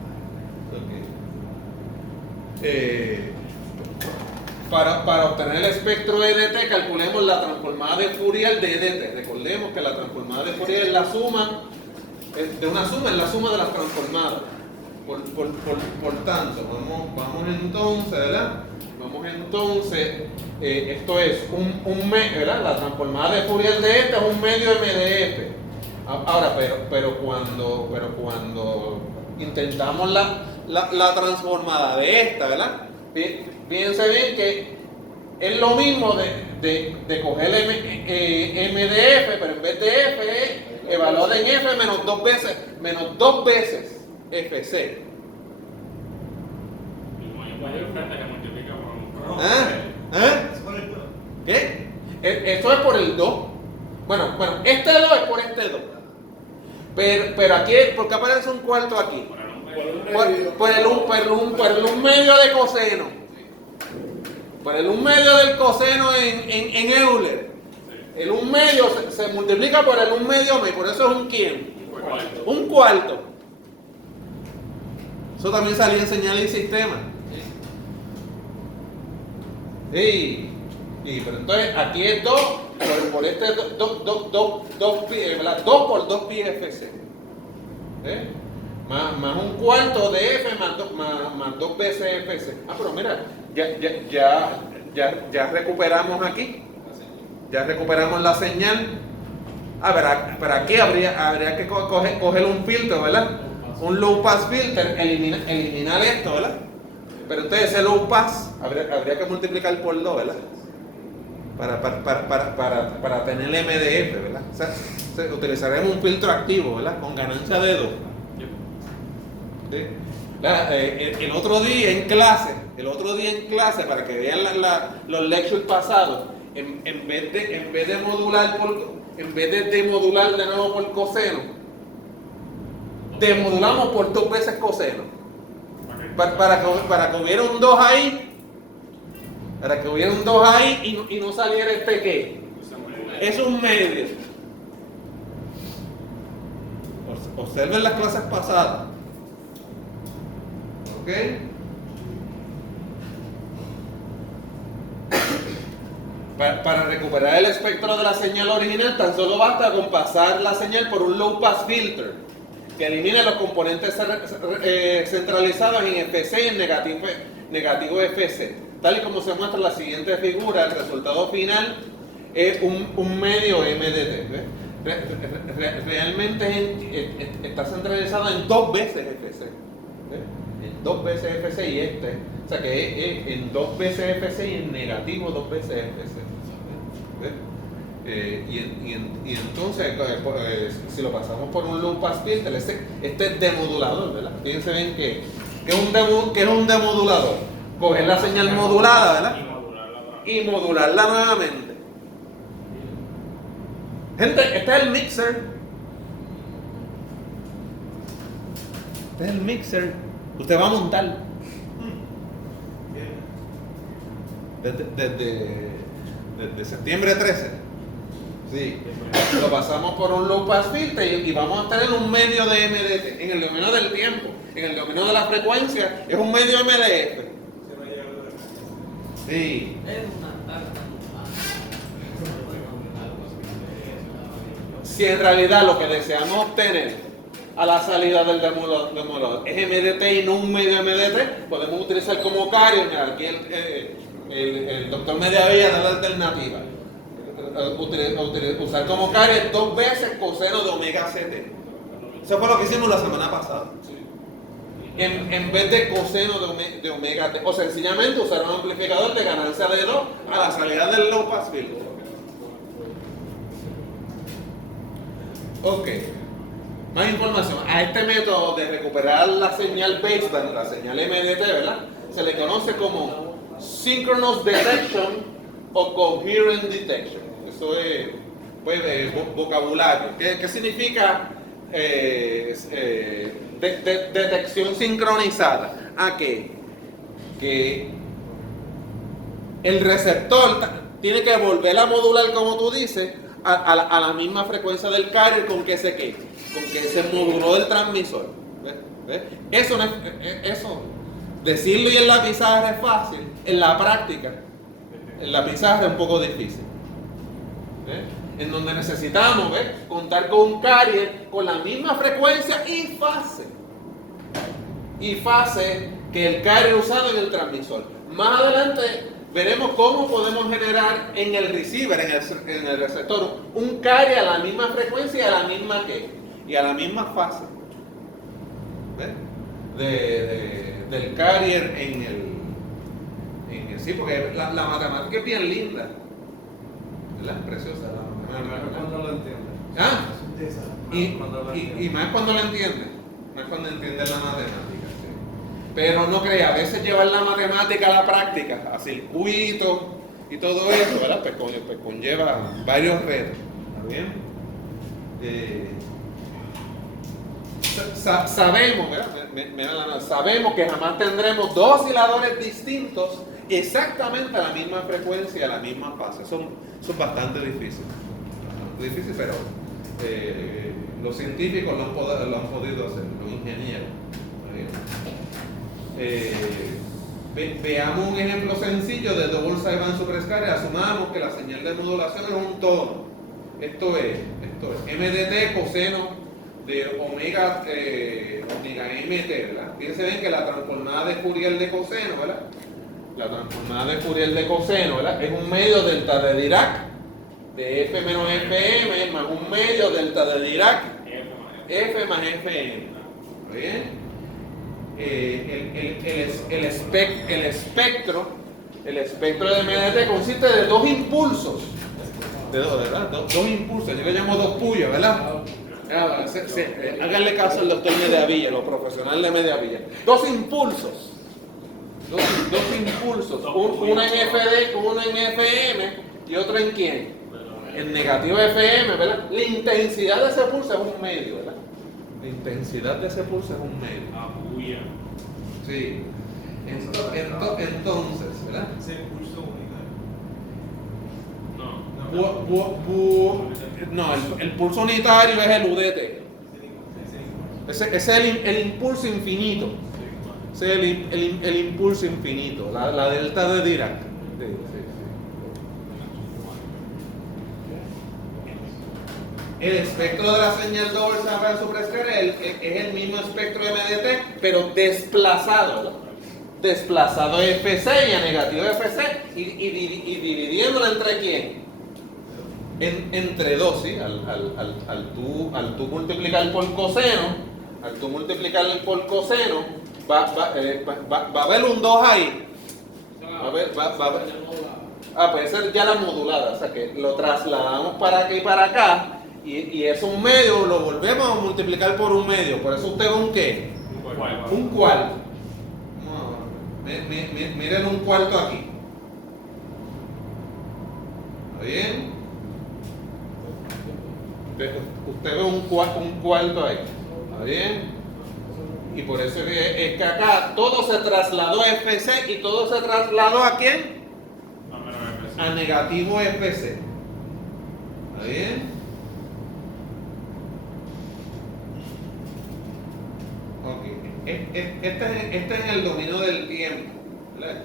Para obtener el espectro EDT, calculemos la transformada de Fourier de EDT. Recordemos que la transformada de Fourier es la suma, es la suma de las transformadas. Por tanto, vamos entonces, ¿verdad? Esto es un medio, ¿verdad? La transformada de Fourier de este es un medio MDF. Ahora, pero cuando intentamos la transformada de esta, ¿verdad? Fíjense bien que es lo mismo de coger MDF, pero en vez de F evaluado en F menos dos veces FC. ¿Qué? Eso es por el 2. Bueno, este 2 es por este 2. Pero aquí, ¿por qué aparece un cuarto aquí? Por el 1 medio de coseno. Por el 1 medio del coseno en Euler. El 1 medio se multiplica por el 1 medio, por eso es un ¿quién? Un cuarto. Eso también salía en señal y sistema. Sí. Pero entonces aquí es 2 por este 2 por 2 pi FC. Más un cuarto de F más 2 veces FC. Pero mira, ya recuperamos aquí. Ya recuperamos la señal. Pero aquí habría que coger un filtro, ¿verdad? Un low pass filter, eliminar esto, ¿verdad? Pero entonces ese low pass habría que multiplicar por 2, ¿verdad? Para tener el MDF, ¿verdad? O sea, utilizaremos un filtro activo, ¿verdad? Con ganancia de 2. ¿Sí? El otro día en clase, para que vean los lectures pasados, en vez de demodular de nuevo por coseno, demodulamos por 2 veces coseno. Para que hubiera un 2 ahí. Para que hubiera un 2 ahí y no saliera este ¿qué? Es un medio. Observen las clases pasadas. ¿Ok? Para recuperar el espectro de la señal original, tan solo basta con pasar la señal por un low pass filter que elimine los componentes centralizados en FC y en negativo FC. Tal y como se muestra en la siguiente figura, el resultado final es un medio MDT. Realmente está centralizado en 2 veces FC. En 2 veces FC y o sea que es en 2 veces FC y en negativo 2 veces FC. Y entonces, si lo pasamos por un low pass filter, este es demodulador, ¿verdad? Fíjense bien que es un demodulador. coger la señal modulada, ¿verdad? Y modularla para- Y modularla nuevamente. Gente, este es el mixer. Este es el mixer. Usted va a montar. Desde septiembre 13. Sí. Lo pasamos por un low pass filter y vamos a tener un medio de MDT. En el dominio del tiempo, en el dominio de la frecuencia, es un medio MDF. Sí. Es una tarta. Si en realidad lo que deseamos obtener a la salida del demoledor es MDT y no un medio MDT, podemos utilizar como carrier. Mira, aquí el doctor Mediavilla da la alternativa. Usar como carrier 2 veces coseno de omega CT. Eso fue lo que hicimos la semana pasada. En vez de coseno de omega T. O sencillamente usar un amplificador de ganancia de 2 a la salida del low pass filter. Ok. Más información. A este método de recuperar la señal baseband, la señal MDT, ¿verdad? Se le conoce como Synchronous Detection o Coherent Detection. Eso es pues, vocabulario. ¿Qué significa detección sincronizada? ¿A qué? Que el receptor tiene que volver a modular, como tú dices, a la misma frecuencia del carrier con que se moduló el transmisor. ¿Ves? Eso, decirlo y en la pizarra es fácil, en la práctica, en la pizarra es un poco difícil. ¿Ves? En donde necesitamos contar con un carrier con la misma frecuencia y fase que el carrier usado en el transmisor. Más adelante veremos cómo podemos generar en el receiver, en el receptor, un carrier a la misma frecuencia y a la misma fase. ¿Ves? Del carrier en el sí, porque la matemática es bien linda, ¿verdad? Preciosa la matemática. Cuando lo entiendes. ¿Ah? Cuando lo Y entiendes. más cuando la entiendes, más cuando entiendes la matemática. Sí. Pero no crea, a veces llevar la matemática a la práctica, a circuitos y todo eso, ¿verdad? Pues conlleva varios retos. ¿Está bien? Sabemos, ¿verdad? Sabemos que jamás tendremos dos osciladores distintos exactamente a la misma frecuencia y a la misma fase. Son bastante difíciles. Difícil, pero los científicos lo han podido hacer, los ingenieros. Veamos un ejemplo sencillo de double sideband superscalar. Asumamos que la señal de modulación es un tono. Esto es MDT coseno de omega MT, ¿verdad? Fíjense bien que la transformada de Fourier de coseno, ¿verdad? La transformada de Fourier de coseno, ¿verdad? Es un medio delta de Dirac de F menos FM más un medio delta de Dirac F más FM. ¿Está bien? El espectro de MDT consiste de dos impulsos. ¿Verdad? Dos impulsos. Yo le llamo dos puyos, ¿verdad? Háganle caso al doctor Mediavilla, los profesionales de Mediavilla. Dos impulsos. Dos impulsos. Uno en FD, uno en FM y otro en quién? En negativo FM, ¿verdad? La intensidad de ese pulso es un medio, ¿verdad? La intensidad de ese pulso es un medio. Abuya. Sí. Entonces, ¿verdad? Ese impulso No. No, el pulso unitario es el UDT. Ese es el impulso infinito. Ese es el impulso infinito, la delta de Dirac. Sí. El espectro de la señal doble sideband superscalar es el mismo espectro de MDT, pero desplazado, ¿verdad? Desplazado FC y a negativo FC y dividiéndolo entre quién? Entre dos, ¿sí? Al tú multiplicar por coseno, va a haber un 2 ahí. Puede ser ya la modulada, o sea que lo trasladamos para aquí y para acá. Y es un medio, lo volvemos a multiplicar por un medio. Por eso usted ve un ¿qué? Un cuarto. Miren un cuarto aquí. ¿Está bien? Usted ve un cuarto ahí. ¿Está bien? Y por eso es que acá todo se trasladó a FC y todo se trasladó ¿a quién? A negativo FC. ¿Está bien? Ok. Este es en el dominio del tiempo. ¿Verdad?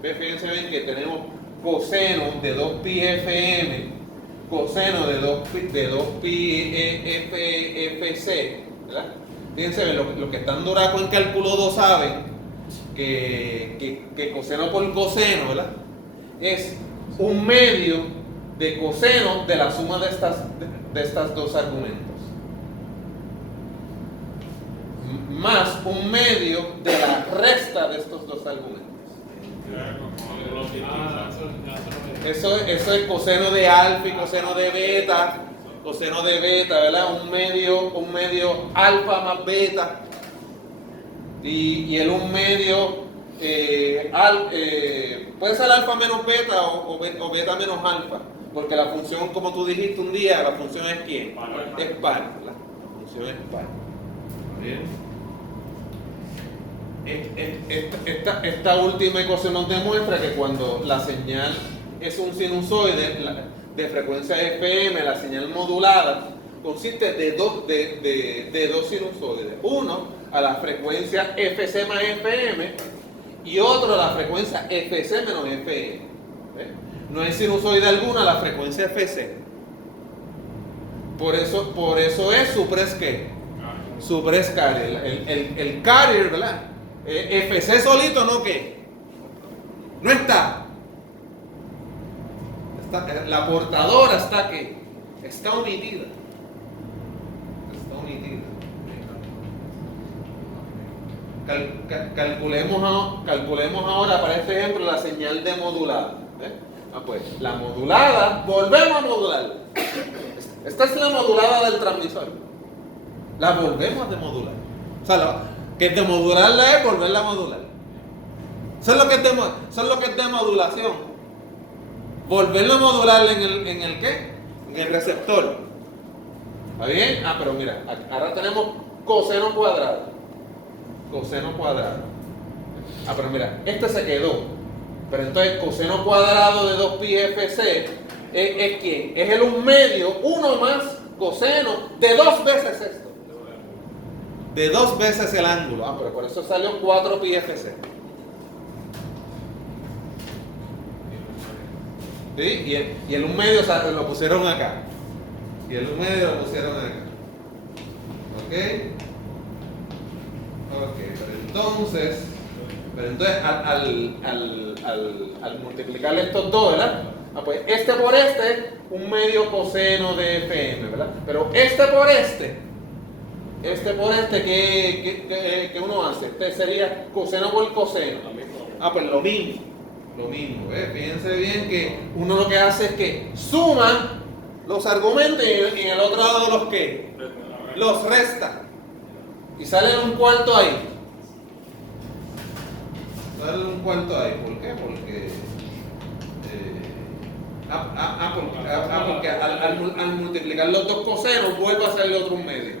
Fíjense bien que tenemos coseno de 2pi FM, coseno de 2pi FC, ¿verdad? Fíjense bien, los que están dorados en cálculo 2 saben que coseno por coseno, ¿verdad? Es un medio de coseno de la suma de estas dos argumentos. Más un medio de la resta de estos dos argumentos. Eso es coseno de alfa y coseno de beta. Coseno de beta, ¿verdad? Un medio alfa más beta. Y el un medio puede ser alfa menos beta o beta menos alfa. Porque la función, como tú dijiste un día, la función es ¿quién? Es par, ¿verdad? La función es par. ¿Bien? Esta última ecuación nos demuestra que cuando la señal es un sinusoide de frecuencia FM, la señal modulada consiste de dos sinusoides. Uno a la frecuencia FC más FM y otro a la frecuencia FC menos FM. ¿Ves? No hay sinusoide alguna a la frecuencia FC. Por eso es supres ¿qué? Supres carrier. El carrier, ¿verdad? FC solito, ¿no qué? No está. La portadora está ¿qué? Está omitida. Está omitida. Calculemos ahora para este ejemplo la señal de modulada. Pues la modulada, volvemos a modular. Esta es la modulada del transmisor. La volvemos a demodular. O sea, que demodularla es volverla a modular. Eso es lo que es demodulación. Volverla a modular en el ¿qué? En el receptor. ¿Está bien? Pero mira, ahora tenemos coseno cuadrado. Coseno cuadrado. Pero mira, este se quedó. Pero entonces coseno cuadrado de 2pi FC es ¿quién? Es el 1 medio, 1 más coseno de 2 veces esto. De 2 veces el ángulo. Pero por eso salió 4pi FC. ¿Sí? Y el 1 medio lo pusieron acá. Y el 1 medio lo pusieron acá. ¿Ok? Pero entonces al multiplicar estos dos, ¿verdad? Pues este por este, 1 medio coseno de FM, ¿verdad? Pero este por este, ¿qué uno hace? Este sería coseno por coseno. Pues lo mismo. Fíjense bien que uno lo que hace es que suma los argumentos y en el otro lado los ¿qué? Los resta. Y sale un cuarto ahí. ¿Por qué? Porque al multiplicar los dos cosenos vuelve a salir otro medio.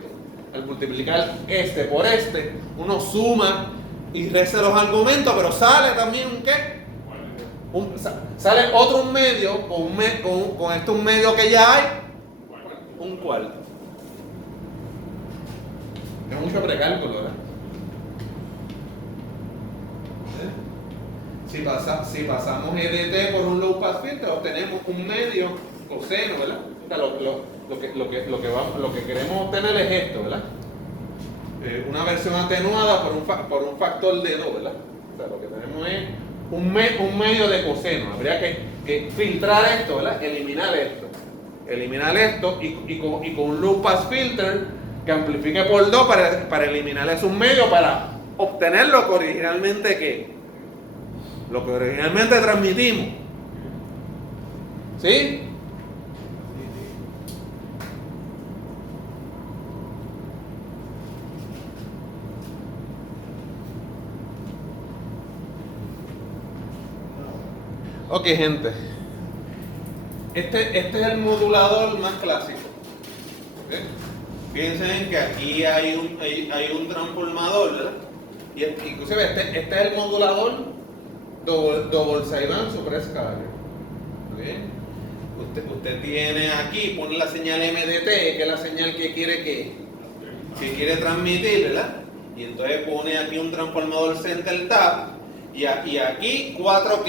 Al multiplicar este por este, uno suma y resta los argumentos, pero sale también un ¿qué? Sale otro un medio con este un medio que ya hay, un cuarto. Es mucho precálculo, ¿verdad? Si pasamos EDT por un low pass filter, obtenemos un medio coseno, ¿verdad? O sea, lo que queremos obtener es esto, ¿verdad? Una versión atenuada por un factor de 2, ¿verdad? O sea, lo que tenemos es un medio de coseno. Habría que filtrar esto, ¿verdad? Eliminar esto y con un low pass filter que amplifique por 2 para eliminar esos medios, para obtener lo que originalmente transmitimos. ¿Sí? Ok, gente. Este es el modulador más clásico. ¿Okay? Piensen que aquí hay un transformador, ¿verdad? Y inclusive este es el modulador double sideband suppress carrier. ¿Okay? Usted tiene aquí, pone la señal MDT, que es la señal que quiere transmitir, ¿verdad? Y entonces pone aquí un transformador center tap y aquí 4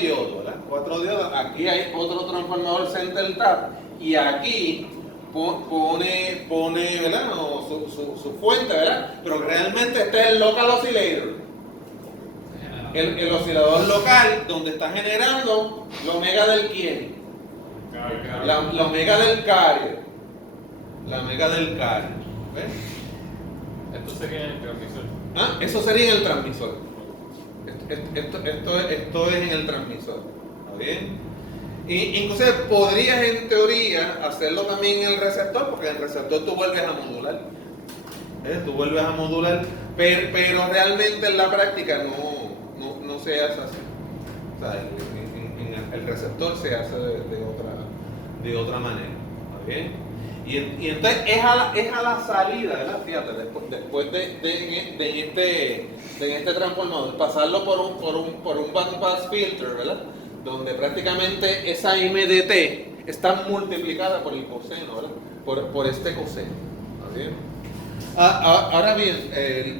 diodos, ¿verdad? 4 diodos. Aquí hay otro transformador center tap y aquí pone ¿verdad? No, su fuente, ¿verdad? Pero realmente este es el local oscillator. El oscilador local donde está generando la omega del quién. La omega del carrier. La omega del carrier. ¿Ves? Esto sería el transmisor. Ah, eso sería en el transmisor. Esto es en el transmisor. ¿Está bien? Y inclusive podrías en teoría hacerlo también en el receptor, porque en el receptor tú vuelves a modular. Tú vuelves a modular, pero realmente en la práctica no se hace así. O sea, en el receptor se hace de otra manera. ¿Está bien? Y entonces es a la salida, ¿verdad? Fíjate, después de este transformador, pasarlo por un bandpass filter, ¿verdad? Donde prácticamente esa MDT está multiplicada por el coseno, ¿verdad? Por este coseno. ¿Está bien? Ahora bien,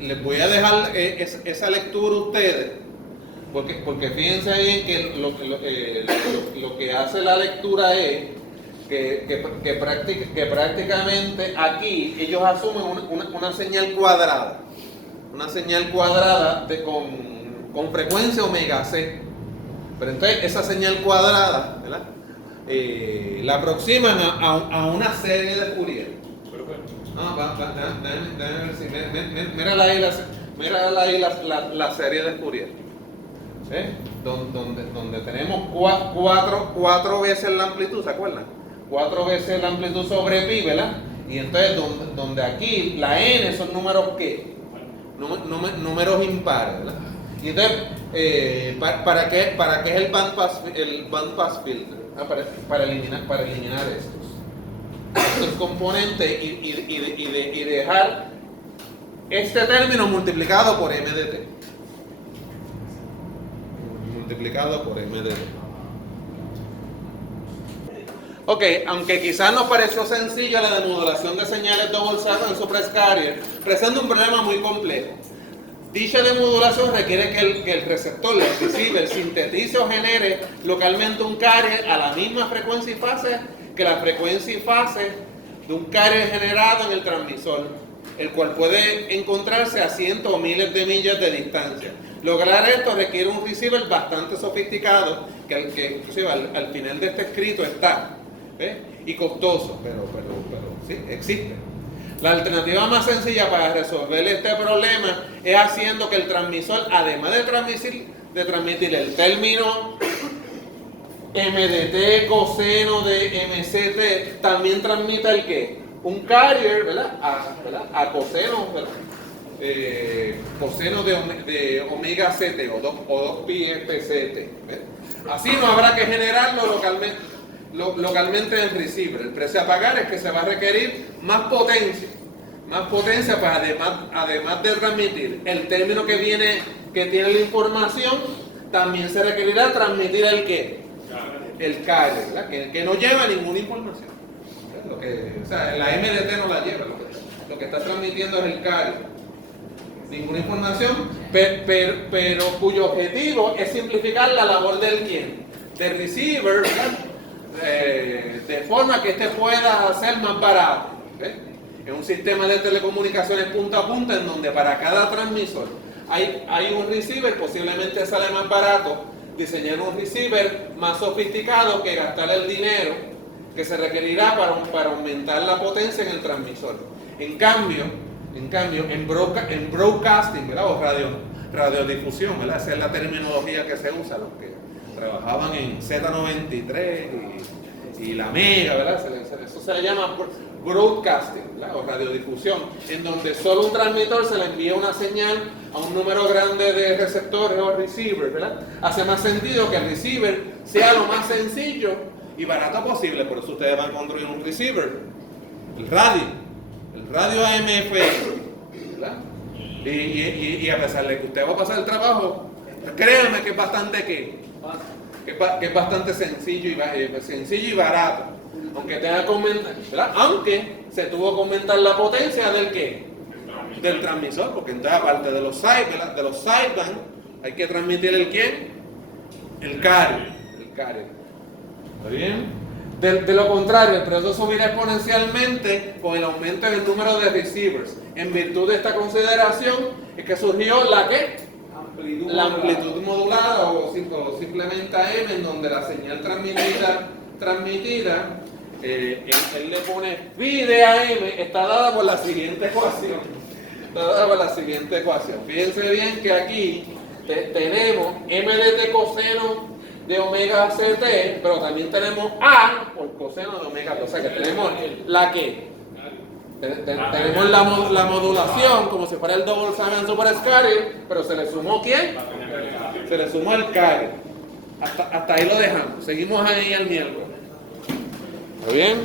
les voy a dejar esa lectura a ustedes, porque fíjense bien que lo que hace la lectura es que prácticamente aquí ellos asumen una señal cuadrada, con frecuencia omega c, pero entonces esa señal cuadrada, ¿verdad? La aproximan a una serie de Fourier. Déjame ver si mírala ahí la serie de Fourier. Donde tenemos 4 veces la amplitud, ¿se acuerdan? 4 veces la amplitud sobre pi, ¿verdad? Y entonces donde aquí la n son números ¿qué? Números impares, ¿verdad? Y entonces, ¿para qué es el bandpass filter? Para eliminar estos componentes y dejar este término multiplicado por MDT. Ok, aunque quizás nos pareció sencilla la demodulación de señales double sideband suppress carrier, presenta un problema muy complejo. Dicha demodulación requiere que el receptor, el receiver, sintetice o genere localmente un carrier a la misma frecuencia y fase que la frecuencia y fase de un carrier generado en el transmisor, el cual puede encontrarse a cientos o miles de millas de distancia. Lograr esto requiere un receiver bastante sofisticado, que inclusive al final de este escrito está, y costoso, pero sí, existe. La alternativa más sencilla para resolver este problema es haciendo que el transmisor, además de transmitir el término MDT coseno de MCT, también transmita el ¿qué? Un carrier, ¿verdad? A coseno, ¿verdad? Coseno de omega CT o 2 pi FCT. Así no habrá que generarlo localmente en el receiver. El precio a pagar es que se va a requerir más potencia para además de transmitir el término que tiene la información, también se requerirá transmitir el ¿qué? El carrier, ¿verdad? Que no lleva ninguna información. O sea, la MDT no la lleva, lo que está transmitiendo es el carrier. Ninguna información, pero cuyo objetivo es simplificar la labor del ¿quién? Del receiver, de forma que este pueda ser más barato. Es un sistema de telecomunicaciones punto a punto en donde para cada transmisor hay un receiver, posiblemente sale más barato diseñar un receiver más sofisticado que gastar el dinero que se requerirá para aumentar la potencia en el transmisor. En cambio, en broadcasting, ¿verdad? O radiodifusión, ¿verdad? Esa es la terminología que se usa, los que trabajaban en Z93 y la Mega, ¿verdad? Eso se le llama broadcasting, ¿verdad? O radiodifusión, en donde solo un transmisor se le envía una señal a un número grande de receptores o receivers, ¿verdad? Hace más sentido que el receiver sea lo más sencillo y barato posible. Por eso ustedes van a construir un receiver, el radio AM/FM, ¿verdad? Y a pesar de que usted va a pasar el trabajo, créanme que es bastante que es bastante sencillo y barato. Aunque tenga que aumentar, ¿verdad? Aunque se tuvo que aumentar la potencia del ¿qué? Del transmisor, porque entonces aparte de los sideband, hay que transmitir el ¿quién? El carrier. ¿Está bien? De lo contrario, el precio subirá exponencialmente con el aumento en el número de receivers. En virtud de esta consideración es que surgió la ¿qué? La amplitud modulada o simplemente AM, en donde la señal transmitida él le pone phi de AM, está dada por la siguiente ecuación. Fíjense bien que aquí tenemos m de t coseno de omega ct, pero también tenemos A por coseno de omega t. O sea que tenemos la que tenemos la modulación como si fuera el double Sagan superscatter, pero se le sumó ¿quién? Se le sumó el carrier. Hasta ahí lo dejamos. Seguimos ahí el miércoles. ¿Está bien?